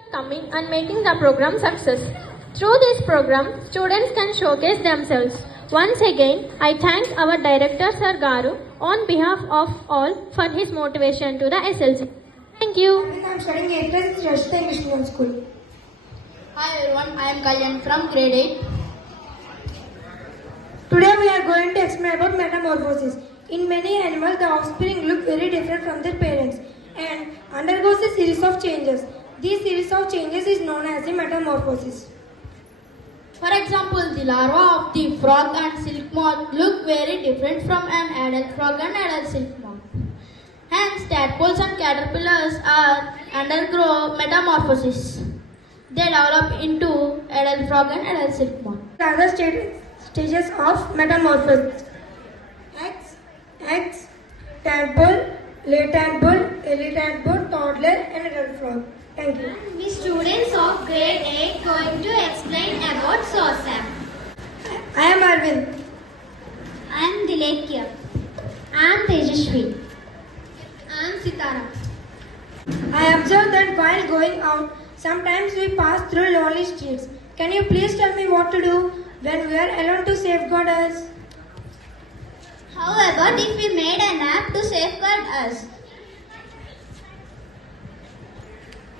for coming and making the program success. Through this program, students can showcase themselves. Once again, I thank our director Sir Garu on behalf of all for his motivation to the SLC. Thank you. I am studying 8th class in Rashta English Medium School. Hi everyone, I am Kalyan from grade 8. Today we are going to explain about metamorphosis. In many animals, the offspring look very different from their parents and undergoes a series of changes. This series of changes is known as the metamorphosis. For example, the larva of the frog and silk moth look very different from an adult frog and adult silk moth. Hence, tadpoles and caterpillars undergo metamorphosis. They develop into adult frog and adult silk moth. The other stages of metamorphosis: eggs, tadpole, lay tadpole, early tadpole, toddler, and adult frog. Thank you. We students of grade 8 going to explain about SOSAP. I am Arvind. I am Dilekya. I am Tejashwi. I am Sitara. I observed that while going out, sometimes we pass through lonely streets. Can you please tell me what to do when we are alone to safeguard us? How about if we made an app to safeguard us?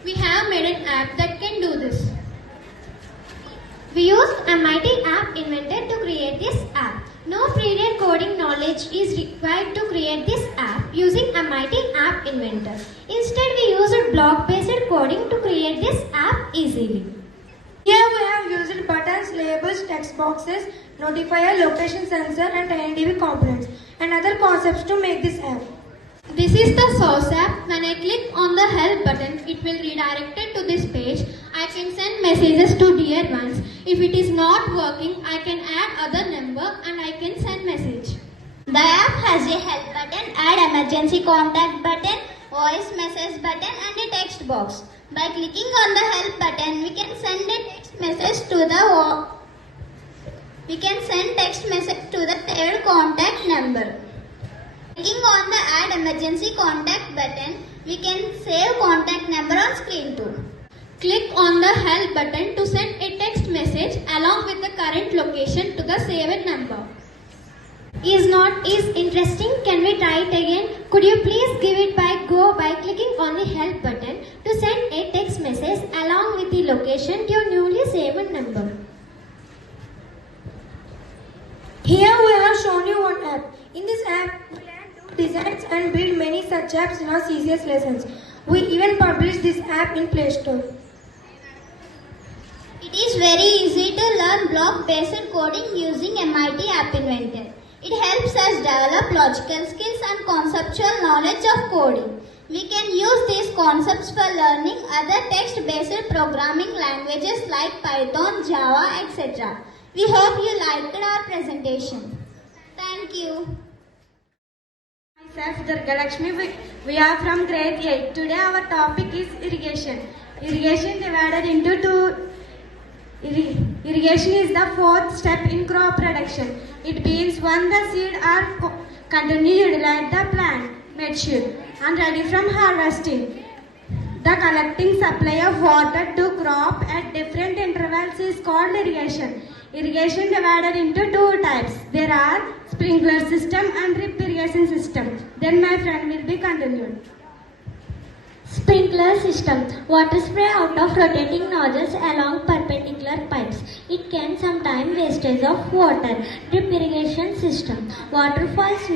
We have made an app that can do this. We used a mighty app inventor to create this app. No prior coding knowledge is required to create this app using a mighty app inventor. Instead, we used block-based coding to create this app easily. Here we have used buttons, labels, text boxes, notifier, location sensor and TinyDB components and other concepts to make this app. This is the source app. When I click on the help button, it will redirect it to this page. I can send messages to dear ones. If it is not working, I can add other number and I can send message. The app has a help button, add emergency contact button, voice message button and a text box. By clicking on the help button, we can send a text message to the saved contact number. Clicking on the add emergency contact button, we can save contact number on screen too. Click on the help button to send a text message along with the current location to the saved number. Is interesting? Can we try it again? Could you please give it by go by clicking on the help button to send a text message along with the location to your newly saved number. Here we have shown you one app. In this app, we learn to design and build many such apps in our CCS lessons. We even published this app in Play Store. It is very easy to learn block-based coding using MIT App Inventor. It helps us develop logical skills and conceptual knowledge of coding. We can use these concepts for learning other text-based programming languages like Python, Java, etc. We hope you liked our presentation. Thank you. Myself, Durga Lakshmi. We are from grade 8. Today our topic is irrigation. Irrigation divided into two. Irrigation is the fourth step in crop production. It means when the seed are continued let the plant mature and ready from harvesting. The collecting supply of water to crop at different intervals is called irrigation. Irrigation divided into two types. There are sprinkler system and drip irrigation system. Then my friend will be continued. Sprinkler system. Water spray out of rotating nozzles along perpendicular pipes. It can sometimes wastage of water. Drip irrigation system. Waterfalls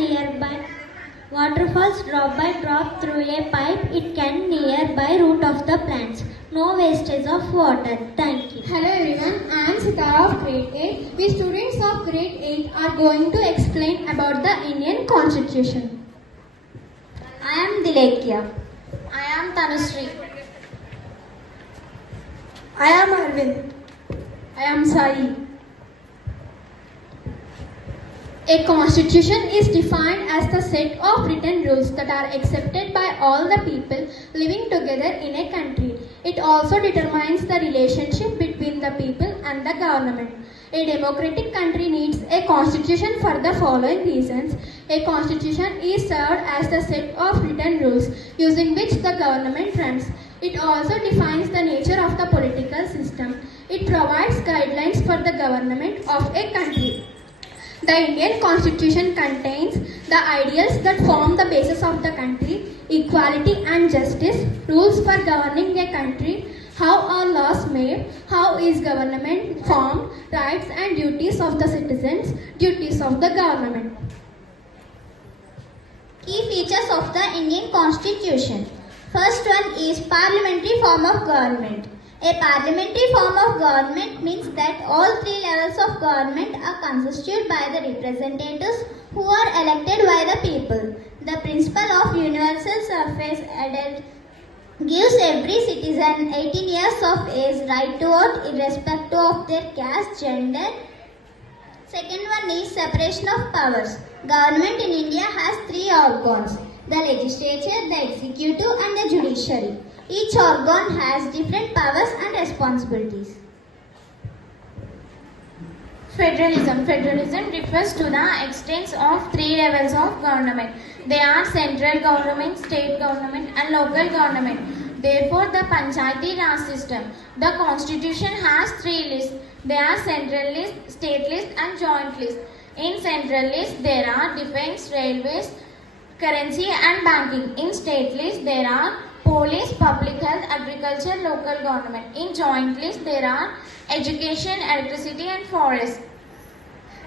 drop by drop through a pipe. It can nearby root of the plants. No wastage of water. Thank you. Hello everyone, I am Sitara of grade 8. We students of grade 8 are going to explain about the Indian Constitution. I am Dilekya. I am Tanushree. I am Arvind. I am Sai. A constitution is defined as the set of written rules that are accepted by all the people living together in a country. It also determines the relationship between the people and the government. A democratic country needs a constitution for the following reasons. A constitution is served as the set of written rules using which the government runs. It also defines the nature of the political system. It provides guidelines for the government of a country. The Indian Constitution contains the ideals that form the basis of the country: equality and justice, rules for governing a country, how are laws made, how is government formed, rights and duties of the citizens, duties of the government. Key features of the Indian Constitution. First one is parliamentary form of government. A parliamentary form of government means that all three levels of government are constituted by the representatives who are elected by the people. The principle of universal suffrage adult gives every citizen 18 years of age right to vote irrespective of their caste, gender. Second one is separation of powers. Government in India has three organs: the legislature, the executive and the judiciary. Each organ has different powers and responsibilities. Federalism. Federalism refers to the extent of three levels of government. They are central government, state government and local government. Therefore, the Panchayati Raj system. The constitution has three lists. They are central list, state list and joint list. In central list, there are defense, railways, currency and banking. In state list, there are police, public health, agriculture, local government. In joint list, there are education, electricity and forest.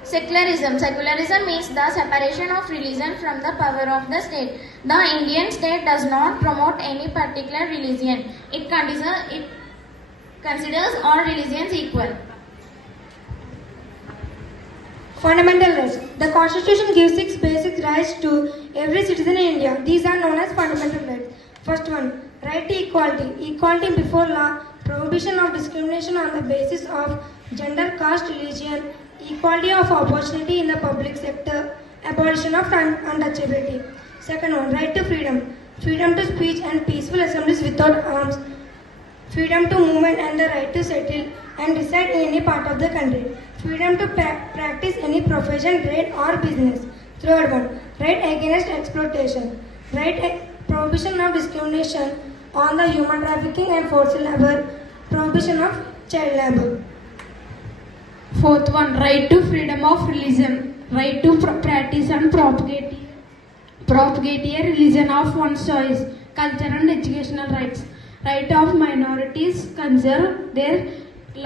Secularism. Secularism means the separation of religion from the power of the state. The Indian state does not promote any particular religion. It considers all religions equal. Fundamental rights. The Constitution gives 6 basic rights to every citizen in India. These are known as fundamental rights. First one, right to equality. Equality before law, prohibition of discrimination on the basis of gender, caste, religion, equality of opportunity in the public sector, abolition of untouchability. Second one, right to freedom. Freedom to speech and peaceful assemblies without arms. Freedom to movement and the right to settle and reside in any part of the country. Freedom to practice any profession, trade or business. Third one, right against exploitation. Prohibition of discrimination on the human trafficking and forced labor. Prohibition of child labor. Fourth one, right to freedom of religion. Right to practice and propagate a religion of one's choice. Culture and educational rights. Right of minorities conserve their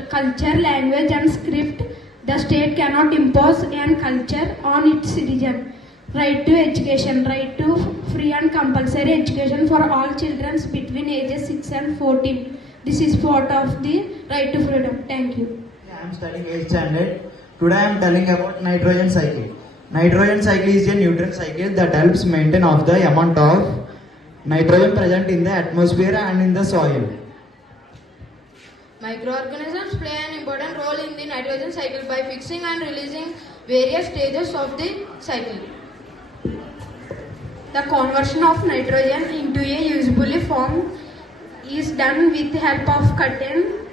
culture, language and script. The state cannot impose a culture on its citizen. Right to education. Right to free and compulsory education for all children between ages 6 and 14. This is part of the right to freedom. Thank you. I am studying 8th standard. Today I am telling about nitrogen cycle. Nitrogen cycle is a nutrient cycle that helps maintain of the amount of nitrogen present in the atmosphere and in the soil. Microorganisms play an important role in the nitrogen cycle by fixing and releasing various stages of the cycle. The conversion of nitrogen into a usable form is done with the help of certain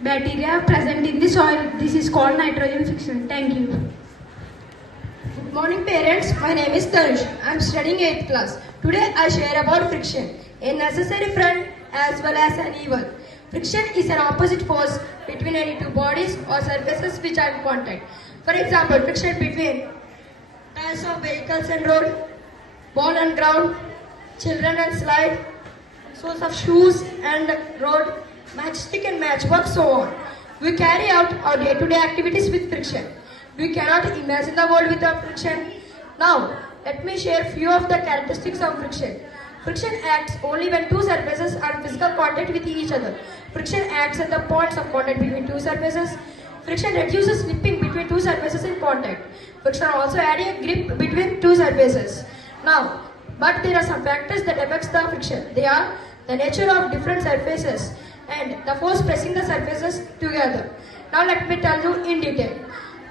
bacteria present in the soil. This is called nitrogen fixation. Thank you. Good morning parents, my name is Tanush. I am studying 8th class. Today I share about friction, a necessary friend as well as an evil. Friction is an opposite force between any two bodies or surfaces which are in contact. For example, friction between tires of vehicles and road, ball and ground, children and slide, soles of shoes and road, matchstick and matchbox, so on. We carry out our day-to-day activities with friction. We cannot imagine the world without friction. Now, let me share few of the characteristics of friction. Friction acts only when two surfaces are in physical contact with each other. Friction acts at the points of contact between two surfaces. Friction reduces slipping between two surfaces in contact. Friction also adding a grip between two surfaces. Now, but there are some factors that affects the friction. They are the nature of different surfaces and the force pressing the surfaces together. Now let me tell you in detail.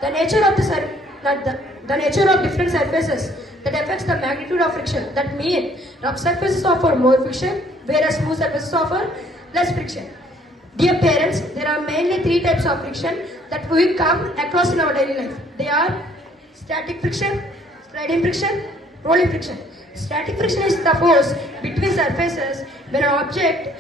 The nature of the nature of different surfaces that affects the magnitude of friction. That means rough surfaces offer more friction, whereas smooth surfaces offer less friction. Dear parents, there are mainly 3 types of friction that we come across in our daily life. They are static friction, sliding friction, rolling friction. Static friction is the force between surfaces when an object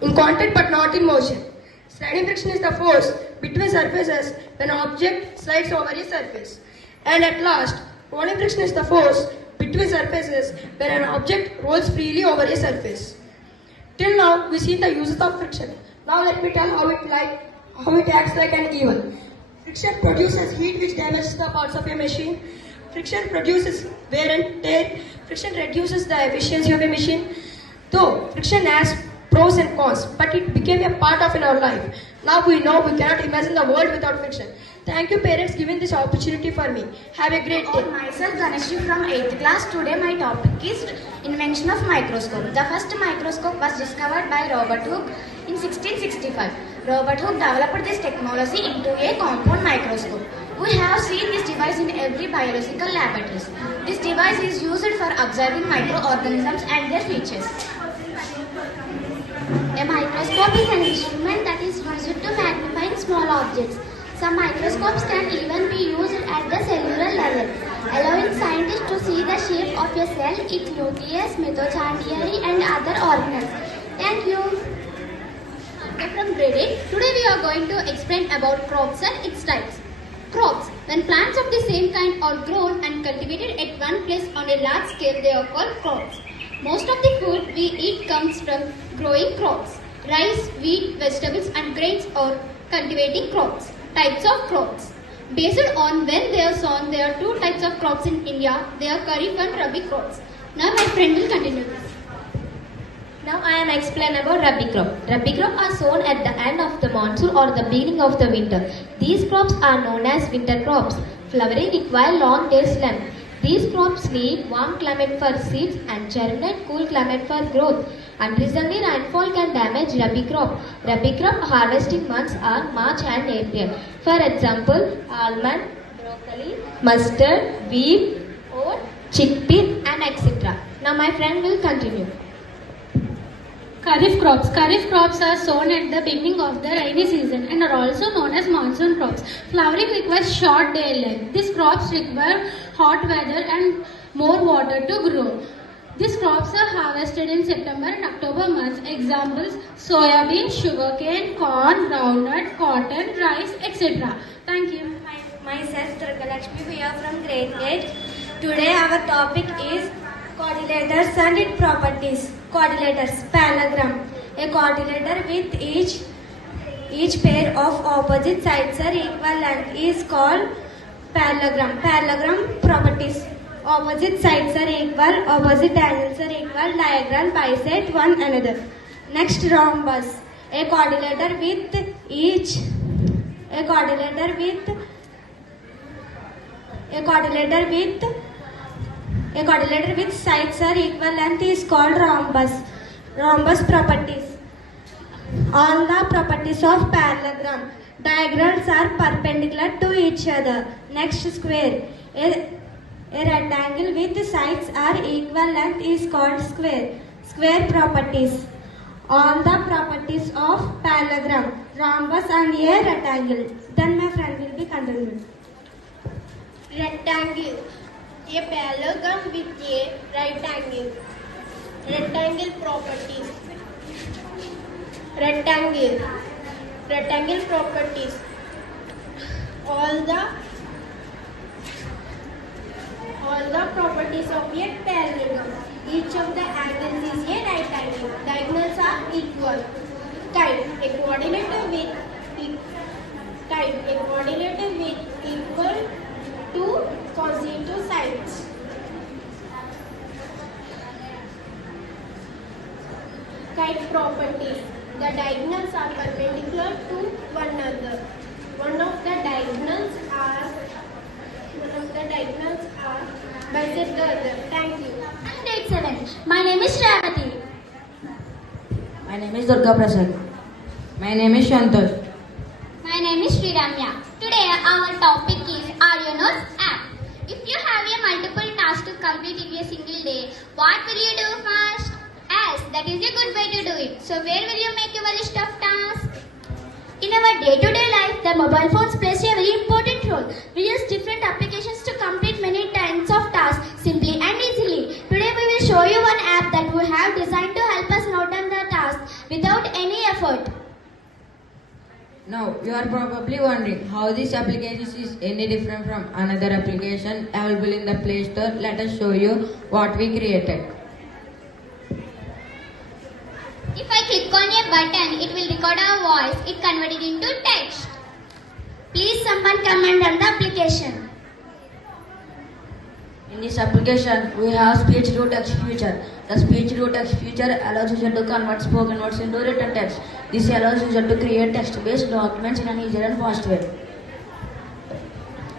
in contact but not in motion. Sliding friction is the force between surfaces when an object slides over a surface. And at last, rolling friction is the force between surfaces when an object rolls freely over a surface. Till now, we see the uses of friction. Now let me tell how it acts like an evil. Friction produces heat which damages the parts of a machine. Friction produces wear and tear. Friction reduces the efficiency of a machine. Though friction has pros and cons, but it became a part of our life. Now we know we cannot imagine the world without friction. Thank you parents giving this opportunity for me. Have a great day. Myself Ganeshri from 8th class. Today my topic is invention of microscope. The first microscope was discovered by Robert Hooke in 1665. Robert Hooke developed this technology into a compound microscope. We have seen this device in every biological laboratories. This device is used for observing microorganisms and their features. A microscope is an instrument that is used to magnify small objects. Some microscopes can even be used at the cellular level, allowing scientists to see the shape of a cell, its nucleus, mitochondria, and other organelles. Thank you. I'm from grade 8. Today we are going to explain about crops and its types. Crops. When plants of the same kind are grown and cultivated at one place on a large scale, they are called crops. Most of the food we eat comes from growing crops. Rice, wheat, vegetables and grains are cultivating crops. Types of crops. Based on when they are sown, there are two types of crops in India. They are Kharif and Rabi crops. Now my friend will continue this. Now I am explaining about Rabi crop. Rabi crop are sown at the end of the monsoon or the beginning of the winter. These crops are known as winter crops. Flowering require long days length. These crops need warm climate for seeds and germinate cool climate for growth. Unreasonably rainfall can damage Rabi crop. Rabi crop harvesting months are March and April. For example, almond, broccoli, mustard, wheat, oat, chickpea and etc. Now my friend will continue. Kharif crops. Kharif crops are sown at the beginning of the rainy season and are also known as monsoon crops. Flowering requires short day length. These crops require hot weather and more water to grow. These crops are harvested in September and October months. Examples: soybean, sugarcane, corn, groundnut, cotton, rice, etc. Thank you. Myself Durgalakshmi, we are from grade 8. Today our topic is quadrilaters and its properties. Quadrilaters, parallelogram. A quadrilateral with each pair of opposite sides are equal length is called parallelogram. Parallelogram properties. Opposite sides are equal, opposite angles are equal, diagonal bisect one another. Next, rhombus. A quadrilateral with sides are equal length is called rhombus. Rhombus properties. All the properties of parallelogram. Diagonals are perpendicular to each other. Next, square. A rectangle with sides are equal length is called square. Square properties. All the properties of parallelogram, rhombus and a rectangle. Then my friend will be continuing. Rectangle. A parallelogram with a rectangle. Rectangle properties. Rectangle. Rectangle properties. All the properties of a parallelogram. Each of the angles is a right angle. Diagonals are equal. Type a coordinator with equal to consecutive sides. Kite properties. The diagonals are perpendicular to one another. One of the diagonals are bisect the other. Thank you. Grade 7. My name is Shravati. My name is Durga Prasad. My name is Shantosh. My name is Sriramya. Today our topic is Arduino's app. If you have a multiple tasks to complete in a single day, what will you do first? As that is a good way to do it. So where will you make your list of tasks? In our day-to-day life, the mobile phones plays a very important role. We use different applications to complete many kinds of tasks simply Now, you are probably wondering how this application is any different from another application available in the Play Store. Let us show you what we created. If I click on a button, it will record our voice. It convert it into text. Please someone come and run the application. In this application, we have speech to text feature. The speech to text feature allows user to convert spoken words into written text. This allows user to create text-based documents in an easier and fast way.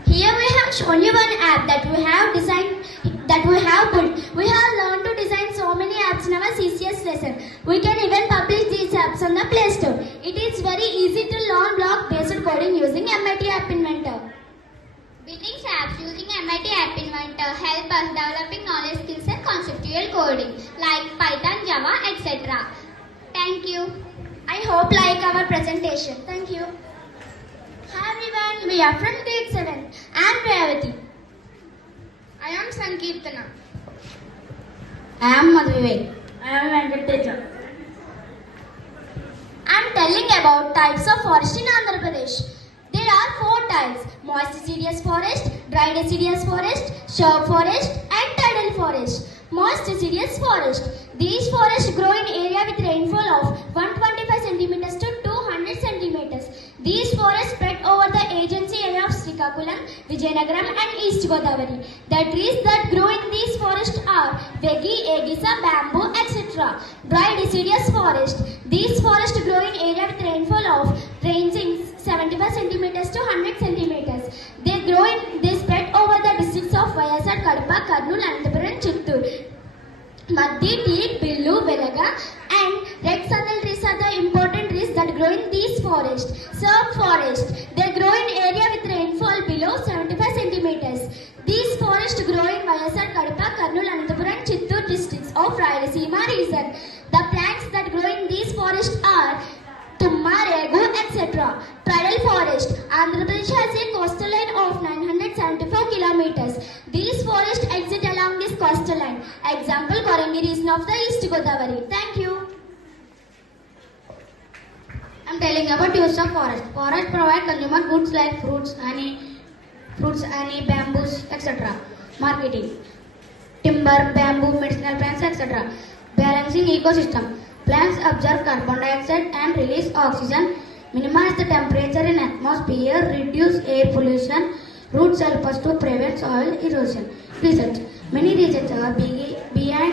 Here we have shown you one app that we have designed, that we have built. We have learned to design so many apps in our CCS lesson. We can even publish these apps on the Play Store. It is very easy to learn block-based coding using MIT App Inventor. Building apps using MIT App Inventor help us developing knowledge skills and conceptual coding like Python, Java, etc. Thank you. I hope like our presentation. Thank you. Hi everyone, we are from grade 7. I am Revati. I am Sankirtana. I am Madhuvik. I am Venkateja. I am telling about types of forest in Andhra Pradesh. There are 4 types: moist deciduous forest, dry deciduous forest, shrub forest and tidal forest. Moist deciduous forest. These forests grow in area with rainfall of 125 cm to 200 cm. These forests spread over the agency area of Srikakulam, Vijayanagaram and East Godavari. The trees that grow in these forests are vegi, aegisa, bamboo, etc. Dry deciduous forest. These forests grow in area with rainfall of ranging 75 cm to 100 cm. They spread over the districts of Vayasad, Kadapa, Kurnool, Anantapur, Chittoor. Maddi, teak, billu, velaga and red sandal trees are the important trees that grow in these forests. Shrub forest. They grow in area with rainfall below 75 cm. These forests grow in Vayasad, Kadapa, Kurnool, Anantapur and Chittoor districts of Rayalaseema region. The plants that grow in these forests are Tumma, Regu, etc. Tidal forest. Andhra Pradesh has a coastal line of 974 kilometers. These forests exist along this coastal line. Example, Korangi region of the East Godavari. Thank you. I am telling about use of forest. Forest provide consumer goods like fruits, honey, bamboos, etc. Marketing. Timber, bamboo, medicinal plants, etc. Balancing ecosystem. Plants absorb carbon dioxide and release oxygen, minimize the temperature in atmosphere, reduce air pollution. Roots help us to prevent soil erosion. Research. Many research are being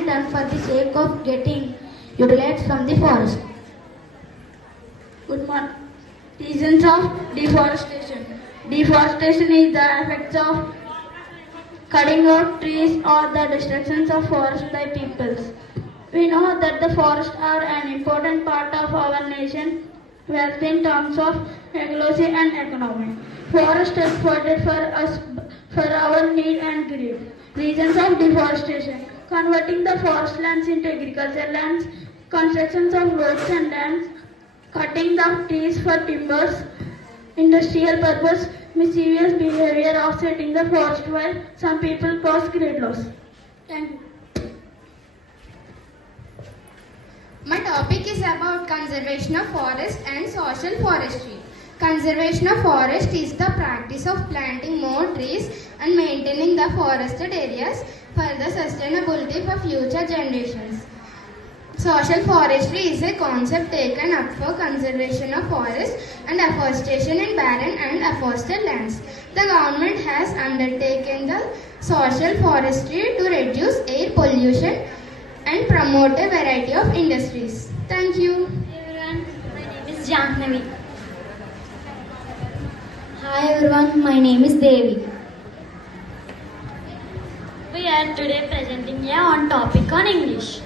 done for the sake of getting utilized from the forest. Good morning. Reasons of deforestation. Deforestation is the effects of cutting of trees or the destructions of forests by peoples. We know that the forests are an important part of our nation wealth in terms of ecology and economy. Forests are exploited for us for our need and greed. Reasons of deforestation: converting the forest lands into agricultural lands, constructions of roads and dams, cutting the trees for timbers, industrial purpose, mischievous behavior of setting the forest while some people cause great loss. Thank you. My topic is about conservation of forest and social forestry. Conservation of forest is the practice of planting more trees and maintaining the forested areas for the sustainability for future generations. Social forestry is a concept taken up for conservation of forests and afforestation in barren and afforested lands. The government has undertaken the social forestry to reduce air pollution and promote a variety of industries. Thank you. Everyone, my name is Jahnavi. Hi everyone, my name is Devi. We are today presenting a on topic on English.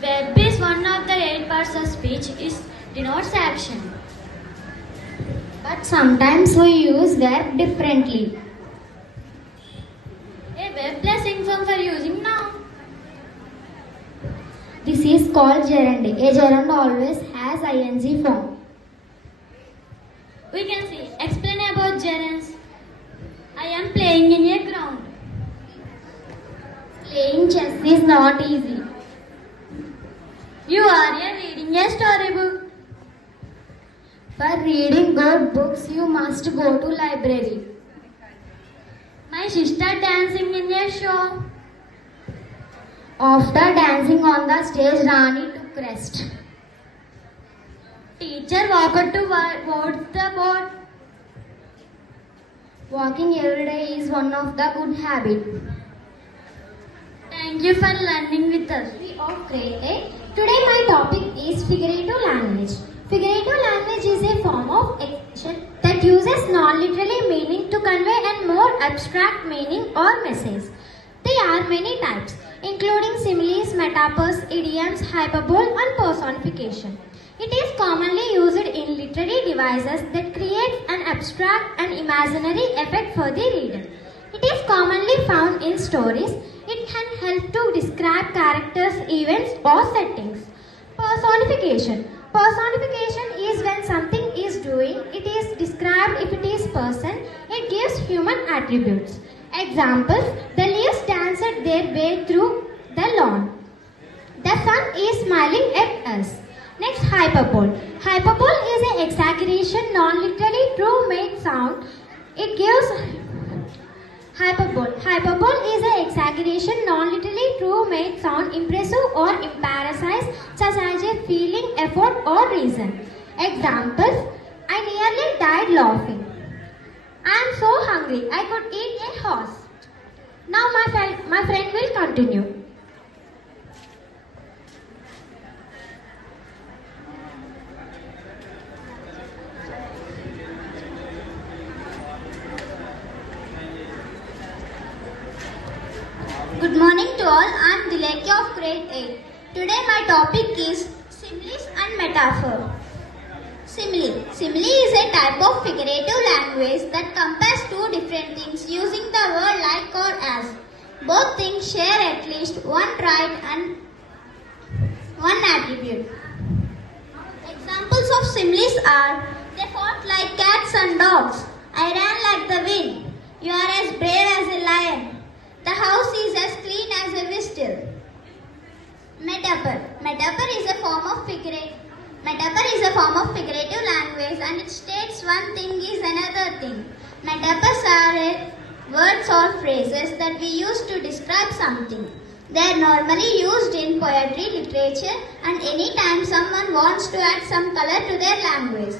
Verb is one of the 8 parts of speech. It denotes action. But sometimes we use verb differently. A verb plus ing form for using noun. This is called gerund. A gerund always has ing form. We can see. Explain about gerunds. I am playing in a ground. Playing chess is not easy. You are reading a storybook. For reading good books, you must go to library. My sister dancing in a show. After dancing on the stage, Rani took rest. Teacher walked towards the board. Walking every day is one of the good habits. Thank you for learning with us. Of grade 8. Today my topic is figurative language. Figurative language is a form of expression that uses non-literary meaning to convey a more abstract meaning or message. There are many types, including similes, metaphors, idioms, hyperbole, and personification. It is commonly used in literary devices that create an abstract and imaginary effect for the reader. It is commonly found in stories. It can help to describe characters, events, or settings. Personification. Personification is when something is doing, it is described if it is person, it gives human attributes. Examples, the leaves danced their way through the lawn. The sun is smiling at us. Next, hyperbole. Hyperbole is an exaggeration, non-literally true-made sound. It gives hyperbole. Hyperbole is an exaggeration, non-literally true-made sound, impressive or emphasized, such as a feeling, effort, or reason. Examples, I nearly died laughing. I am so hungry, I could eat a horse. Now my friend will continue. Good morning to all. I am Dilekya of grade 8. Today my topic is similes and metaphor. Simile. Simile is a type of figurative language that compares two different things using the word like or as. Both things share at least one trait and one attribute. Examples of similes are, they fought like cats and dogs. I ran like the wind. You are as brave as a lion. The house is as clean as a whistle. Metaphor. Metaphor is a form of figurative language and it states one thing is another thing. Metaphors are words or phrases that we use to describe something. They are normally used in poetry, literature, and any time someone wants to add some color to their language.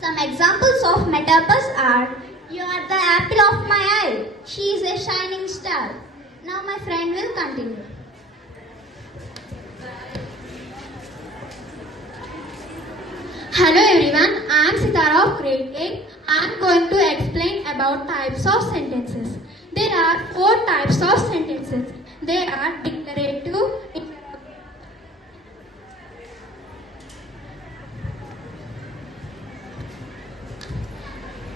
Some examples of metaphors are, you are the apple of my eye. She is a shining star. Now my friend will continue. Hello everyone, I am Sitara of grade 8. I am going to explain about types of sentences. There are 4 types of sentences. They are declarative,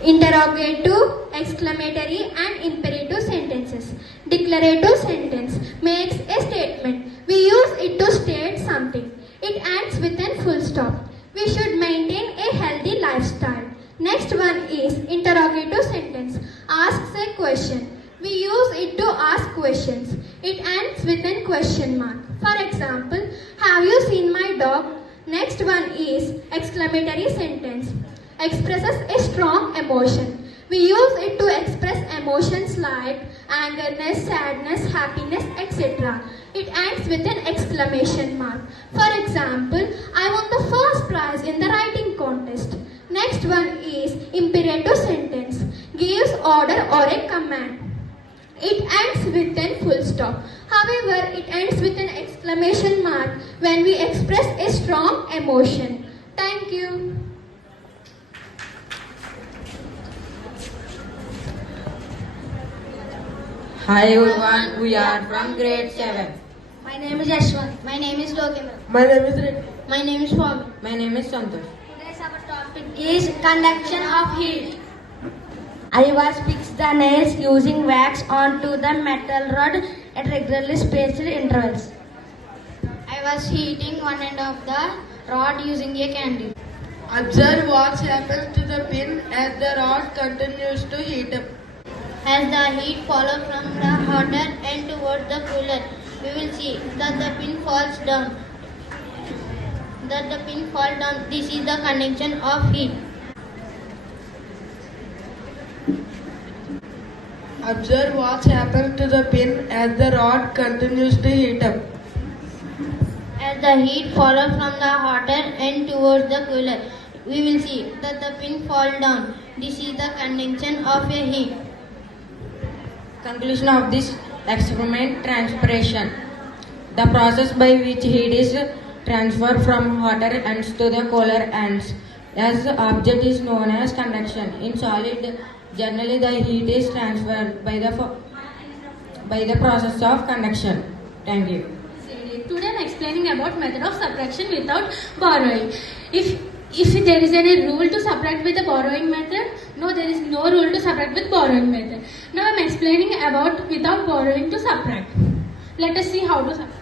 interrogative, exclamatory, and imperative sentences. Declarative sentence makes a statement. We use it to state something. It ends with a full stop. We should maintain a healthy lifestyle. Next one is interrogative sentence. Asks a question. We use it to ask questions. It ends with a question mark. For example, have you seen my dog? Next one is exclamatory sentence. Expresses a strong emotion. We use it to express emotions like anger, sadness, happiness, etc. It ends with an exclamation mark. For example, I won the first prize in the writing contest. Next one is imperative sentence. Gives order or a command. It ends with a full stop. However, it ends with an exclamation mark when we express a strong emotion. Thank you. Hi everyone, we are from grade 7. My name is Ashwant. My name is Lokendra. My name is Rick. My name is Swami. My name is Santosh. Today's our topic is conduction of heat. I was fixed the nails using wax onto the metal rod at regularly spaced intervals. I was heating one end of the rod using a candle. Observe what happens to the pin as the rod continues to heat up. As the heat follows from the hotter end towards the cooler, we will see that the pin falls down. that the pin fall down. This is the conduction of heat. Observe what happens to the pin as the rod continues to heat up. As the heat follows from the hotter end towards the cooler, we will see that the pin fall down. This is the conduction of a heat. Conclusion of this experiment: transpiration, the process by which heat is transferred from hotter ends to the cooler ends. As the object is known as conduction. In solid, generally the heat is transferred by the process of conduction. Thank you. Today I am explaining about method of subtraction without borrowing. If there is any rule to subtract with the borrowing method, no, there is no rule to subtract with borrowing method. Now I am explaining about without borrowing to subtract. Let us see how to subtract.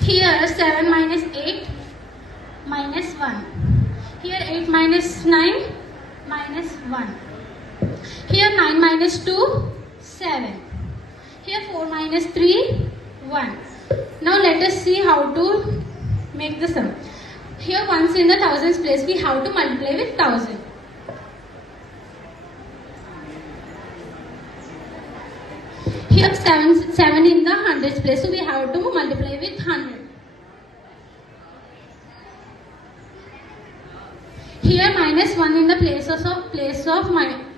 Here 7 minus 8 minus 1. Here 8 minus 9 minus 1. Here 9 minus 2, 7. Here 4 minus 3, 1. Now let us see how to make the sum. Here once in the thousands place we have to multiply with 1000. Here 7 in the hundreds place, so we have to multiply with 100. Here minus 1 in the place of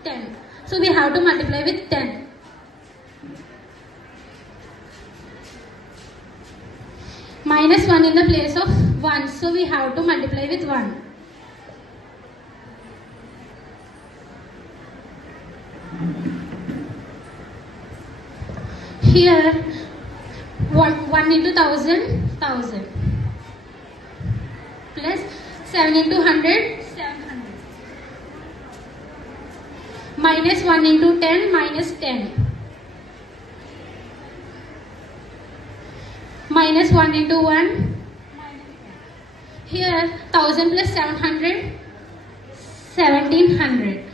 10. So we have to multiply with 10. Minus 1 in the place of 1. So we have to multiply with 1. Here 1 into 1000, 1000. Plus 7 into 100, 700. Minus 1 into 10, minus 10. Minus 1 into 1. Here 1000 plus 700, 1700.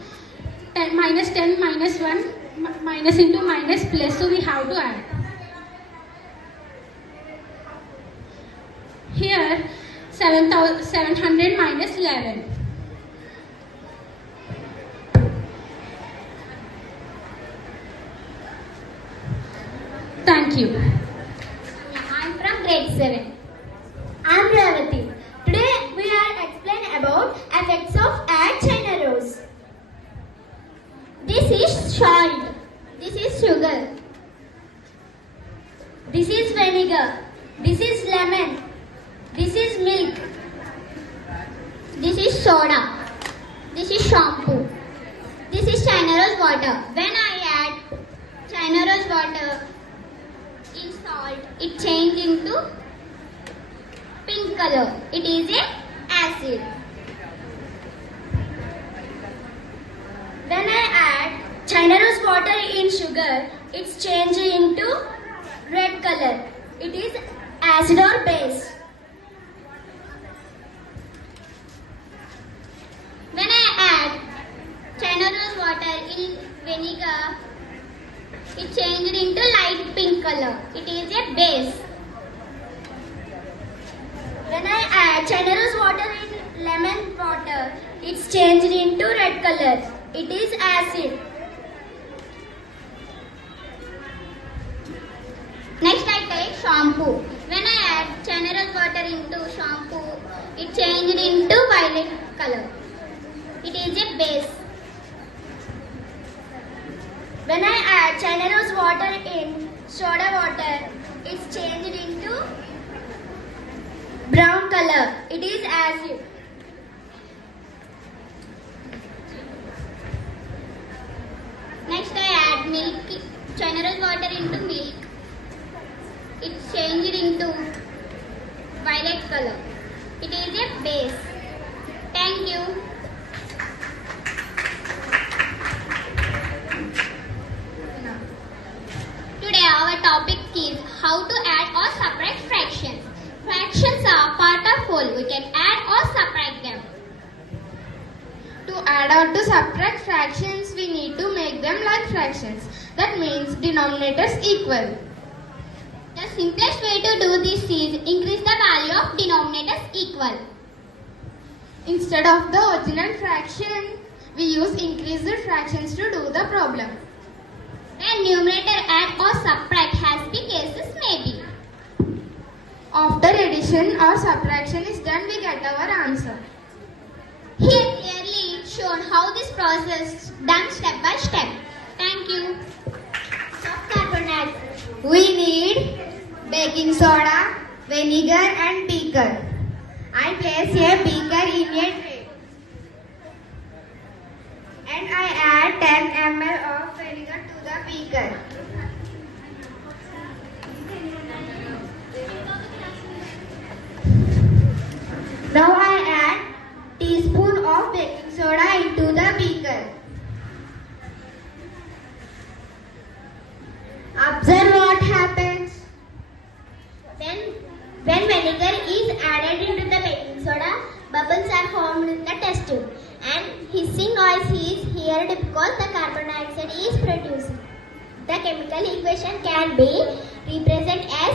10 minus 10 minus 1, minus into minus plus, so we have to add. Here 700 minus 11. Thank you. I am from grade 7. I am Revati. Today we are explaining about effects of add China rose. This is salt. This is sugar. This is vinegar. This is lemon. This is milk. This is soda. This is shampoo. This is China rose water. When I add China rose water in salt, it changes into pink color. It is a acid. When I add China rose water in sugar, it's changed into red color. It is acid or base. When I add China rose water in vinegar, it changed into light pink color. It is a base. When I add China rose water in lemon water, it's changed into red color. It is acid. Next I take shampoo. When I add China rose water into shampoo, it changed into violet color. It is a base. When I add China rose water in soda water, it's changed into brown color. It is acid. Next I add milk, China rose water into milk. It's changed into violet color. It is a base. Thank you. Today our topic is how to add or subtract fractions. Fractions are part of whole. We can add or subtract them. To add or to subtract fractions, we need to make them like fractions. That means denominators equal. The simplest way to do this is increase the value of denominators equal. Instead of the original fraction, we use increased fractions to do the problem. When numerator add or subtract has be cases may be. After addition or subtraction is done, we get our answer. Here clearly shown how this process is done step by step. Thank you. Carbonate. We need baking soda, vinegar and beaker. I place a beaker in a tray. And I add 10 ml of vinegar to the beaker. Now I add teaspoon of baking soda into the beaker. Observe what happens. When vinegar is added into the baking soda, bubbles are formed in the test tube and hissing noise is heard because the carbon dioxide is produced. The chemical equation can be represented as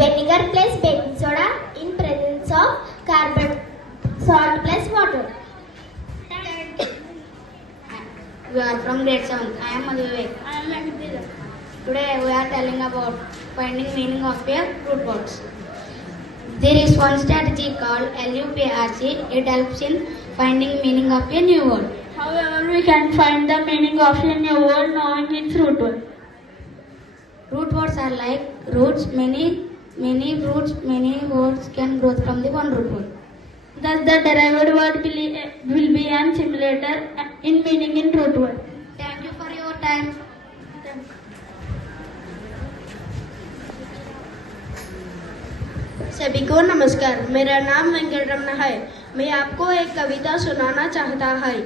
vinegar plus baking soda in presence of carbon salt plus water. We are from grade 7. I am Madhuvivek. I am Venkatesh. Today we are telling about finding meaning of a root words. There is one strategy called LUPRC. It helps in finding meaning of a new word. However, we can find the meaning of a new word knowing its root word. Root words are like roots. Many roots, many words can grow from the one root word. Thus, the derived word will be an simulator in meaning in root word. Thank you for your time. सभी को नमस्कार। मेरा नाम वेंकट रमना है। मैं आपको एक कविता सुनाना चाहता है।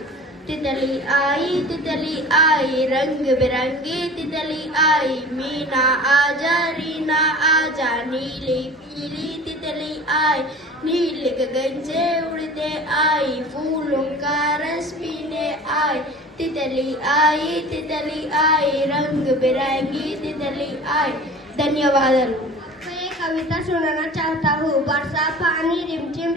तितली आई रंग बिरंगी तितली आई, मीना आजा रीना आजा, नीली पीली तितली आई, नील गगन से उड़ते आई, फूलों का रस पीने आई, तितली आई रंग बिरंगी तितली आई। धन्यवाद। कविता सुनाना चाहता हूँ। बरसा पानी रिमझिम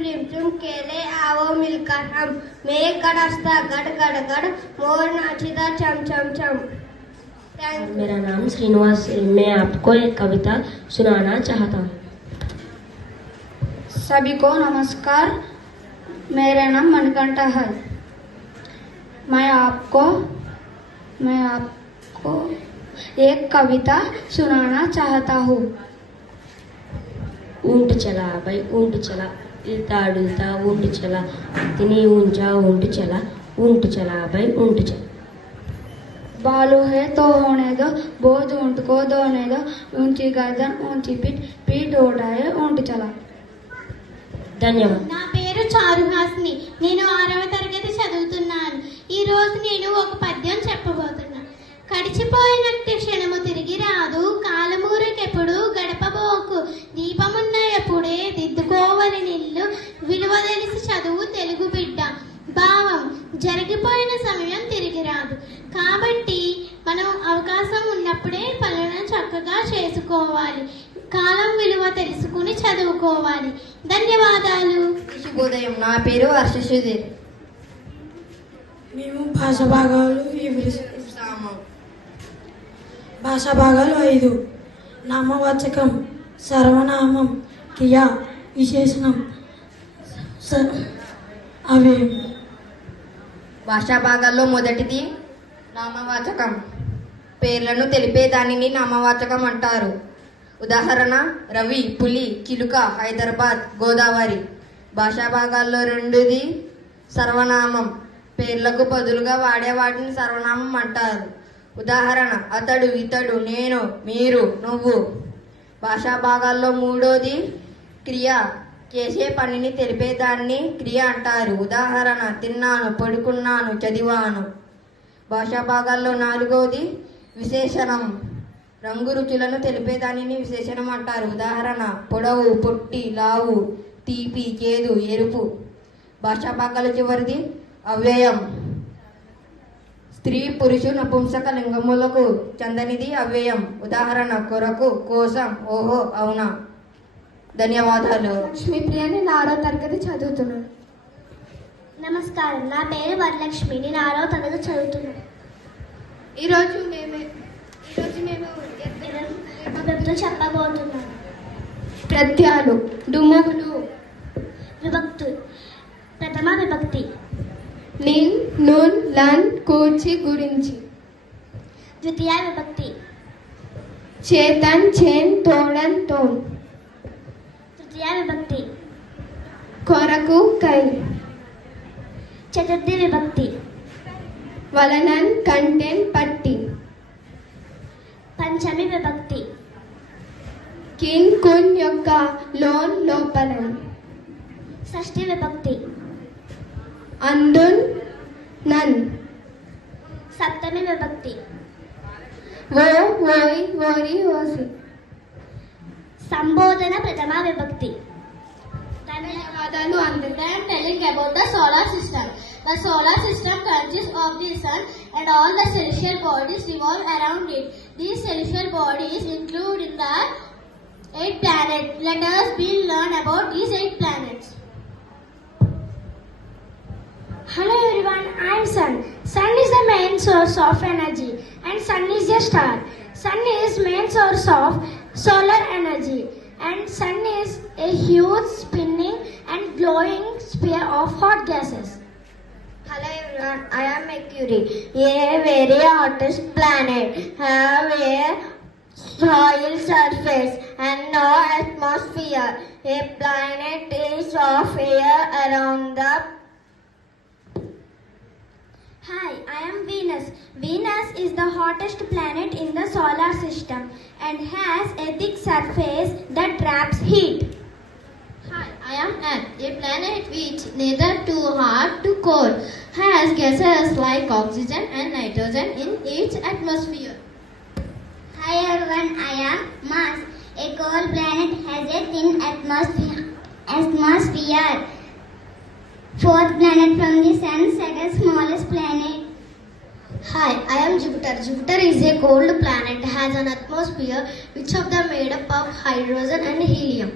केले आओ मिलकर हम, मेघ गरजता गड़ गड़ गड़, मोर नाचता चम चम चम। मेरा नाम श्रीनिवास है। मैं आपको एक कविता सुनाना चाहता हूँ। सभी को नमस्कार। मेरा नाम मणिकंठा है। मैं आपको एक कविता सुनाना चाहता हूँ। ऊंट चला भाई ऊंट चला, इल्ता डुलता ऊंट चला, इतनी ऊंचा ऊंट चला भाई ऊंट चला। बालू है तो होने दो, बोझ ऊंट को धोने दो, ऊंची गर्दन ऊंची पीठ उठाए ऊंट चला। ధన్యవాదాలు. నా పేరు చారుహాస్ని. నేను 6వ తరగతి చదువుతున్నాను. ఈ రోజు నేను ఒక పద్యం చెప్పబోతున్నాను. కడిచిపోయినట్టు క్షణము తిరిగి రాదు, కాలమూరకెప్పుడు గడపబోకు, దీపమున్న ఎప్పుడే దిద్దుకోవలనిల్లు, విలువ తెలిసి చదువు తెలుగు బిడ్డ. భావం: జరిగిపోయిన సమయం తిరిగి రాదు కాబట్టి మనం అవకాశం ఉన్నప్పుడే పనులను చక్కగా చేసుకోవాలి. కాలం విలువ తెలుసుకుని చదువుకోవాలి. ధన్యవాదాలు. శుభోదయం. నా పేరు హర్ష సుధీర్. మేము భాషా భాగాలు వివరిస్తాము. భాషా భాగాలు 5: నామవాచకం, సర్వనామం, క్రియా, విశేషణం. అవి భాషా భాగాల్లో మొదటిది నామవాచకం. పేర్లను తెలిపే దానిని నామవాచకం అంటారు. ఉదాహరణ: రవి, పులి, చిలుక, హైదరాబాద్, గోదావరి. భాషా భాగాల్లో రెండోది సర్వనామం. పేర్లకు బదులుగా వాడే వాటిని సర్వనామం అంటారు. ఉదాహరణ: అతడు, ఇతడు, నేను, మీరు, నువ్వు. భాషా భాగాల్లో మూడోది క్రియ. చేసే పనిని తెలిపేదాన్ని క్రియ అంటారు. ఉదాహరణ: తిన్నాను, పడుకున్నాను, చదివాను. భాషా భాగాల్లో నాలుగోది విశేషణం. రంగు రుచులను తెలిపేదానిని విశేషణం అంటారు. ఉదాహరణ: పొడవు, పొట్టి, లావు, తీపి, చేదు, ఎరుపు. భాషా భాగాల చివరిది అవ్యయం. స్త్రీ పురుషు నపుంసక లింగములకు చందనిది అవ్యయం. ఉదాహరణ కొరకు, కోసం, ఓహో, అవునా. ధన్యవాదాలు. లక్ష్మీప్రియ, నేను 6వ తరగతి చదువుతున్నాను. నమస్కారం, నా పేరు వరలక్ష్మి, నేను 6వ తరగతి చదువుతున్నాను. ఈరోజు మేము చెప్పబోతున్నాను. ప్రత్యయాలు, డుముగులు, విభక్తు. ప్రథమ విభక్తి. నిన్, నున్, లన్, కూర్చి, గురించి. ద్వితీయ విభక్తి. చేతన్, చేన్, తోడన్, తోన్. తృతీయ విభక్తి. కొరకు, కై. చతుర్థి విభక్తి. వలనన్, కంటెన్, పట్టి. పంచమి విభక్తి. కిన్, కున్ యొక్క లోన్, లోపలన్. షష్ఠి విభక్తి. అందున్, నన్. సప్తమి విభక్తి. ఓ, ఓయ్, ఓరి, ఓసి. సంబోధన ప్రథమ విభక్తి. ధన్యవాదాలు అందరికీ. I am telling about the solar system. The solar system consists of the sun and all the celestial bodies revolve around it. These celestial bodies include in the 8 planets. Let us learn about these 8 planets. Hello everyone, I am Sun. Sun is the main source of energy and Sun is a star. Sun is main source of solar energy and Sun is a huge spinning and glowing sphere of hot gases. Hello everyone, I am Mercury, a very hottest planet, have a soil surface and no atmosphere. A planet is of air around the. Hi, I am Venus. Venus is the hottest planet in the solar system and has a thick surface that traps heat. Hi, I am Earth, a planet which neither too hot too cold, has gases like oxygen and nitrogen in its atmosphere. Hi everyone, I am Mars. A cold planet has a thin atmosphere. Fourth planet from the sun, second smallest planet. Hi, I am Jupiter. Jupiter is a cold planet, has an atmosphere which of them made up of hydrogen and helium.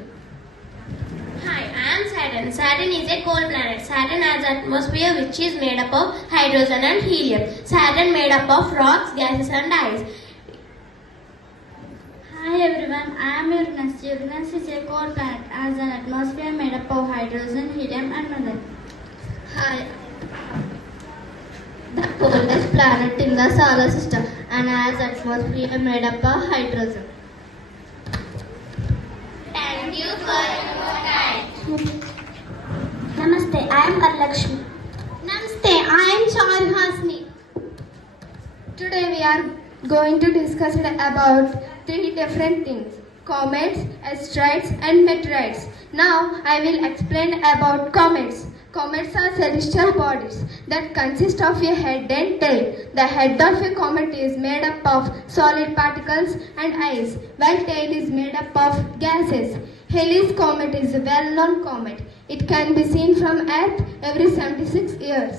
Hi, I am Saturn. Saturn is a cold planet. Saturn has an atmosphere which is made up of hydrogen and helium. Saturn made up of rocks, gases and ice. Hi everyone, I am Uranus. Uranus is a cold planet, has an atmosphere made up of hydrogen, helium and methane. Hi, the coldest planet in the solar system and has atmosphere made up of hydrogen. Thank you for your time. Namaste, I am Varlakshmi. Namaste, I am Charhasni. Today we are going to discuss about 3 different things: comets, asteroids and meteorites. Now I will explain about comets. Comets are celestial bodies that consist of a head and tail. The head of a comet is made up of solid particles and ice, while tail is made up of gases. Halley's Comet is a well-known comet. It can be seen from Earth every 76 years.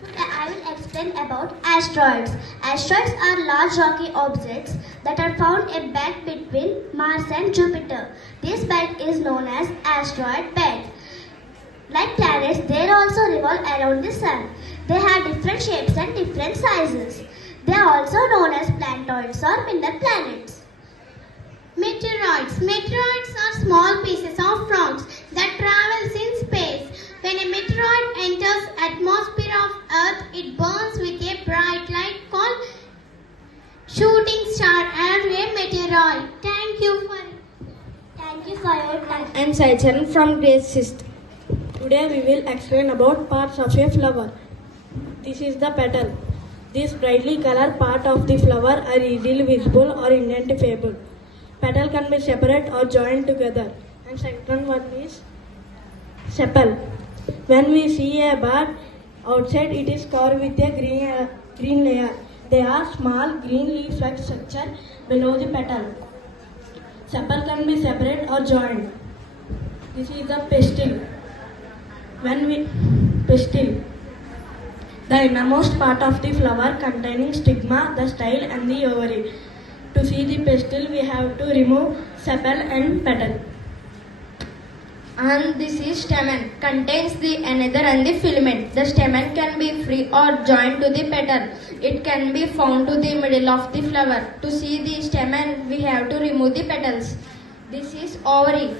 Today I will explain about asteroids. Asteroids are large rocky objects that are found a belt between Mars and Jupiter. This belt is known as asteroid belt. Like planets, they also revolve around the sun. They have different shapes and different sizes. They are also known as planetoids or minor planets. Meteoroids. Meteoroids are small pieces of rocks that travels in space. When a meteoroid enters atmosphere of Earth, it burns with a bright light called shooting star and a meteoroid. Thank you for your time. I am Saicharan from grade 6th. Today we will explain about parts of a flower. This is the petal. These brightly colored parts of the flower are easily visible or identifiable. Petal can be separate or joined together. And second one is sepal. When we see a bud outside, it is covered with a green layer. They are small green leaf-like structure below the petal. Sepal can be separate or joined. This is the pistil. the innermost part of the flower containing stigma, the style and the ovary. To see the pistil, we have to remove sepal and petal. And this is stamen, contains the another and the filament. The stamen can be free or joined to the petal. It can be found to the middle of the flower. To see the stamen, we have to remove the petals. This is ovary,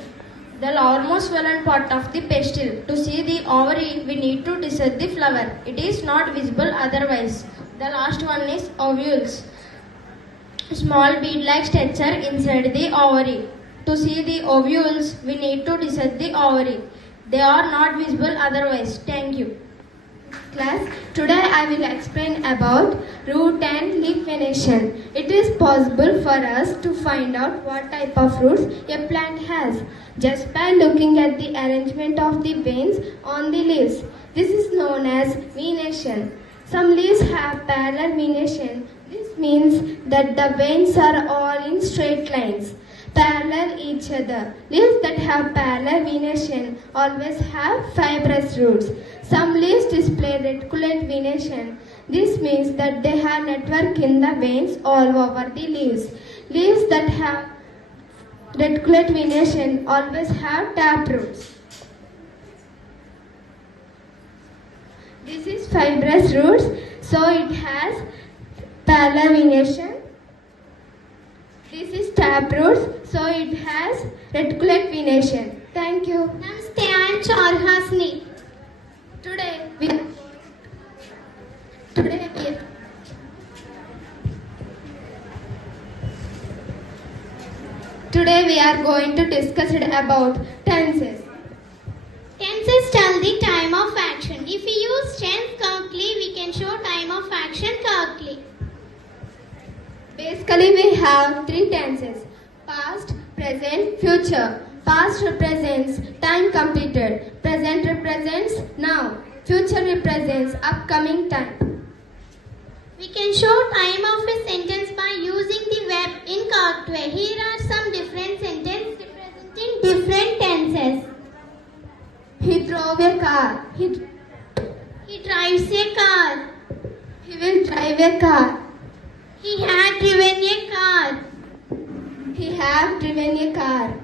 the lowermost swollen part of the pistil. To see the ovary, we need to dissect the flower. It is not visible otherwise. The last one is ovules, small bead-like structure inside the ovary. To see the ovules, we need to dissect the ovary. They are not visible otherwise. Thank you. Class, today I will explain about root and leaf venation. It is possible for us to find out what type of roots a plant has just by looking at the arrangement of the veins on the leaves. This is known as venation. Some leaves have parallel venation. This means that the veins are all in straight lines, parallel each other. Leaves that have parallel venation always have fibrous roots. Some leaves display reticulate venation. This means that they have network in the veins all over the leaves. Leaves that have reticulate venation always have tap roots. This is fibrous roots, so it has parallel venation. This is tap roots, so it has reticulate venation. Thank you. Namaste, I am Charhasni. Today we are going to discuss about tenses. Tenses tell the time of action. If we use tense correctly, we can show time of action correctly. Basically, we have three tenses: past, present, future. Past represents time completed. Present represents now. Future represents upcoming time. We can show time of a sentence by using the verb in correct way. Here are some different sentences representing different tenses. He drove a car. He drives a car. He will drive a car. He had driven a car. He have driven a car.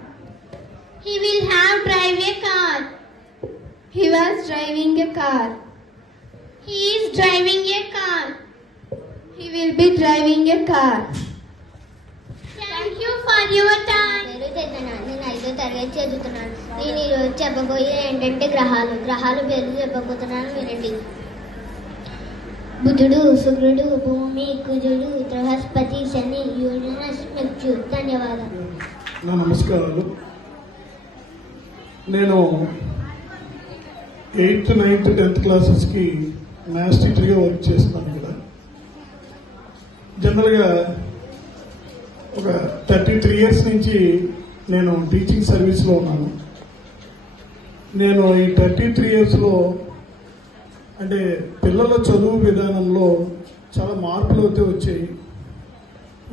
He will have drive a car. He was driving a car. He is driving a car. He will be driving a car. Thank you for your time. నేను 5వ తరగతి చదువుతున్నాను. నేను ఈరోజు చెప్పబోయేది ఏంటంటే గ్రహాలు పేర్లు చెప్పబోతున్నాను, వినండి. బుధుడు, శుక్రుడు, భూమి, కుజుడు, బృహస్పతి, శని, యురేనస్, నెప్ట్యూన్. ధన్యవాదాలు. నమస్కారాలు. నేను 8th, 9th, 10th క్లాసెస్కి మ్యాథ్స్ టీచర్గా వర్క్ చేస్తున్నాను ఇక్కడ. జనరల్గా ఒక 33 years నుంచి నేను టీచింగ్ సర్వీస్లో ఉన్నాను. నేను ఈ 33 yearsలో అంటే పిల్లల చదువు విధానంలో చాలా మార్పులు అయితే వచ్చాయి.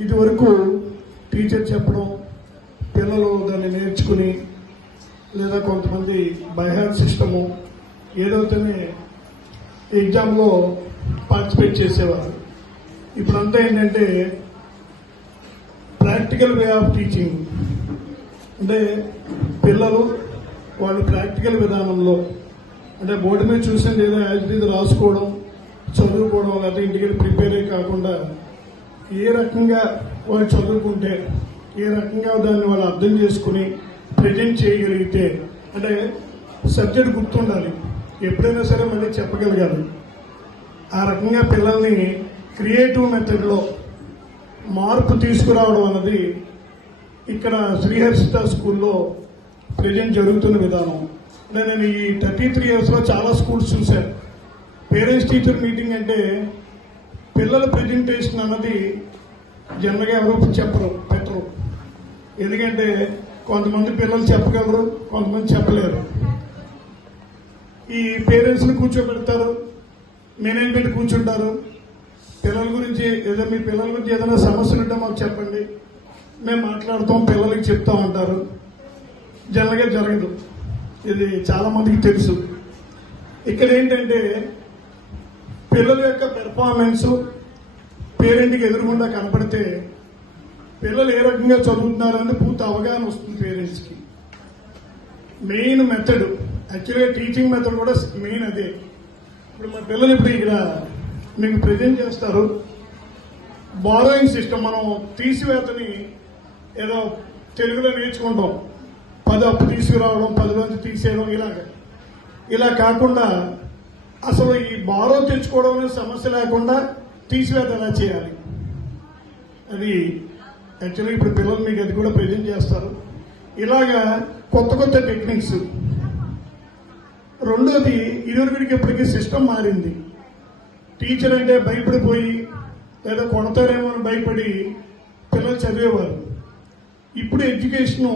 ఇదివరకు టీచర్ చెప్పడం, పిల్లలు దాన్ని నేర్చుకుని, లేదా కొంతమంది బైహార్ట్ సిస్టము ఏదైతేనే ఎగ్జామ్లో పార్టిసిపేట్ చేసేవారు. ఇప్పుడంతా ఏంటంటే ప్రాక్టికల్ వే ఆఫ్ టీచింగ్. అంటే పిల్లలు వాళ్ళు ప్రాక్టికల్ విధానంలో, అంటే బోర్డు మీద చూసింది ఏదో యాజ్ ఇది రాసుకోవడం, చదువుకోవడం, లేకపోతే ఇంటికి ప్రిపేర్ అయ్యి కాకుండా ఏ రకంగా వాళ్ళు చదువుకుంటే, ఏ రకంగా దాన్ని వాళ్ళు అర్థం చేసుకుని ప్రజెంట్ చేయగలిగితే, అంటే సబ్జెక్ట్ గుర్తుండాలి, ఎప్పుడైనా సరే మళ్ళీ చెప్పగలగాలి. ఆ రకంగా పిల్లల్ని క్రియేటివ్ మెథడ్లో మార్పు తీసుకురావడం అన్నది ఇక్కడ శ్రీహర్షిత స్కూల్లో ప్రజెంట్ జరుగుతున్న విధానం. అంటే నేను ఈ 33 yearsలో చాలా స్కూల్స్ చూశాను. పేరెంట్స్ టీచర్ మీటింగ్ అంటే పిల్లల ప్రజెంటేషన్ అన్నది జనరల్గా ఎవరు పెట్టరు. ఎందుకంటే కొంతమంది పిల్లలు చెప్పగలరు, కొంతమంది చెప్పలేరు. ఈ పేరెంట్స్ని కూర్చోబెడతారు, మేనేజ్మెంట్ కూర్చుంటారు. పిల్లల గురించి మీ పిల్లల గురించి ఏదైనా సమస్యలు ఉంటే మాకు చెప్పండి, మేము మాట్లాడతాం, పిల్లలకి చెప్తాం అంటారు. జనరల్గా జరగదు. ఇది చాలా మందికి తెలుసు. ఇక్కడ ఏంటంటే పిల్లల యొక్క పెర్ఫార్మెన్స్ పేరెంట్కి ఎదురుగుండా కనపడితే పిల్లలు ఏ రకంగా చదువుతున్నారని పూర్తి అవగాహన వస్తుంది పేరెంట్స్కి. మెయిన్ మెథడ్ యాక్చువల్గా టీచింగ్ మెథడ్ కూడా మెయిన్ అదే. ఇప్పుడు మా పిల్లలు ఇప్పుడు ఇక్కడ మీకు ప్రజెంట్ చేస్తారు. బారోయింగ్ సిస్టమ్, మనం తీసివేతని ఏదో తెలుగులో నేర్చుకుంటాం, 10 అప్పు తీసుకురావడం, 10 తీసేయడం, ఇలా కాకుండా అసలు ఈ బారో తెచ్చుకోవడం అనే సమస్య లేకుండా తీసివేత ఎలా చేయాలి అది యాక్చువల్లీ ఇప్పుడు పిల్లలు మీకు అది కూడా ప్రజెంట్ చేస్తారు. ఇలాగా కొత్త కొత్త టెక్నిక్స్. రెండోది, ఇదివరకటికి ఇప్పటికీ సిస్టమ్ మారింది. టీచర్ అంటే భయపడిపోయి లేదా కొడతారేమో అని భయపడి పిల్లలు చదివేవారు. ఇప్పుడు ఎడ్యుకేషను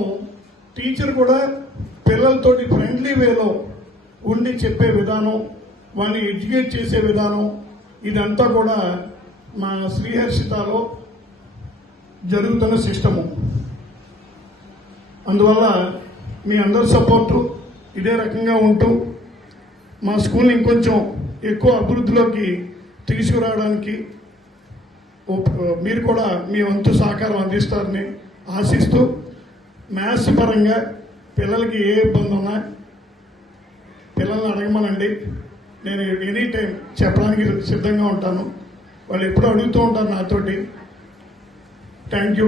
టీచర్ కూడా పిల్లలతోటి ఫ్రెండ్లీ వేలో ఉండి చెప్పే విధానం, వాడిని ఎడ్యుకేట్ చేసే విధానం, ఇదంతా కూడా మా శ్రీహర్షితలో జరుగుతున్న సిస్టము. అందువల్ల మీ అందరి సపోర్టు ఇదే రకంగా ఉంటూ మా స్కూల్ ఇంకొంచెం ఎక్కువ అభివృద్ధిలోకి తీసుకురావడానికి మీరు కూడా మీ వంతు సహకారం అందిస్తారని ఆశిస్తూ, మ్యాథ్స్ పరంగా పిల్లలకి ఏ ఇబ్బంది ఉన్నా పిల్లల్ని అడగమనండి. నేను ఎనీ టైం చెప్పడానికి సిద్ధంగా ఉంటాను. వాళ్ళు ఎప్పుడు అడుగుతూ ఉంటారు నాతోటి. Thank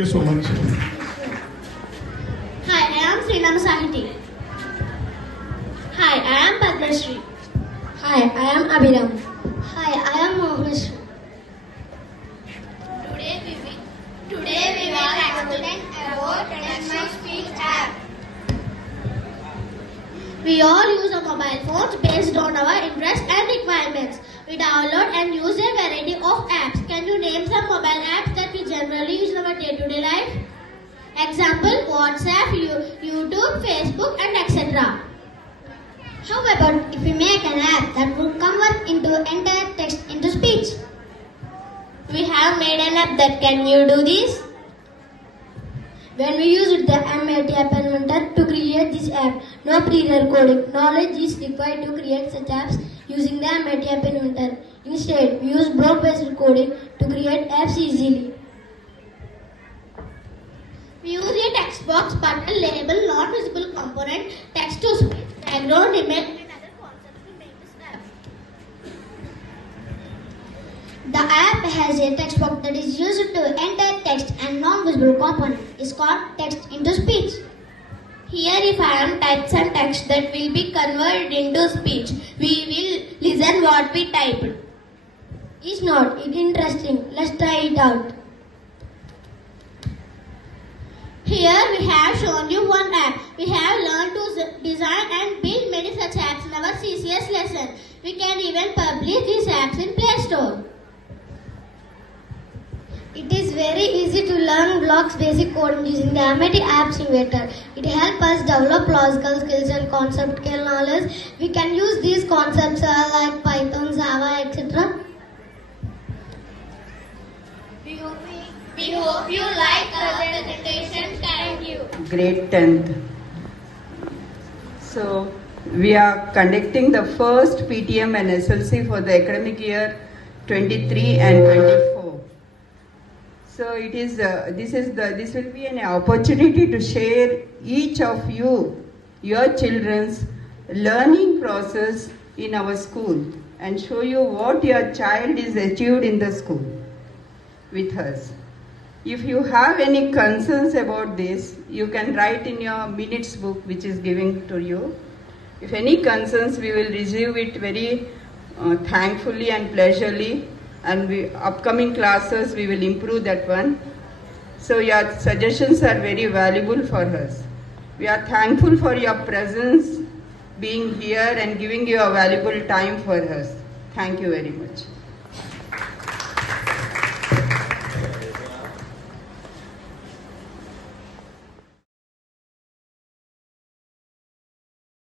you so much. Hi, I am Srinam Sahiti. Hi, I am Padmashri. Hi, I am Abhiram. Hi, I am Mohanashri. Today we will explain about text-to-speech app. We all use our mobile phones based on our interests and requirements. We download and use a variety of apps. Can you name some mobile apps that we generally use in our day-to-day life? Example, WhatsApp, YouTube, Facebook, and etc. How about if we make an app that would convert into entire text into speech? We have made an app that can you do this? When we used the MIT App Inventor to create this app, no prior coding knowledge is required to create such apps using the MIT App Inventor. Instead, we use block-based coding to create apps easily. We use a text box, button, label, non-visible component, text-to-speech, background, image, and other concepts to make this app. The app has a text box that is used to enter text and non-visible component is called text into speech. Here if I am type some text that will be converted into speech, we will listen what we typed. Is not it interesting? Let's try it out. Here we have shown you one app. We have learned to design and build many such apps in our CCS lesson. We can even publish these apps in Play Store. It is very easy to learn blocks basic coding using the MIT Apps Inventor. It helps us develop logical skills and conceptual knowledge. We can use these concepts like Python, Java, etc. We hope you like our presentation. Thank you. Grade 10th. So we are conducting the first PTM and SLC for the academic year 23 and 24. So it is this will be an opportunity to share each of you, your children's learning process in our school and show you what your child is achieved in the school with us. If you have any concerns about this, you can write in your minutes book which is given to you. If any concerns, we will receive it very thankfully and pleasurely, and upcoming classes we will improve that one. So your suggestions are very valuable for us. We are thankful for your presence, being here and giving your valuable time for us. Thank you very much.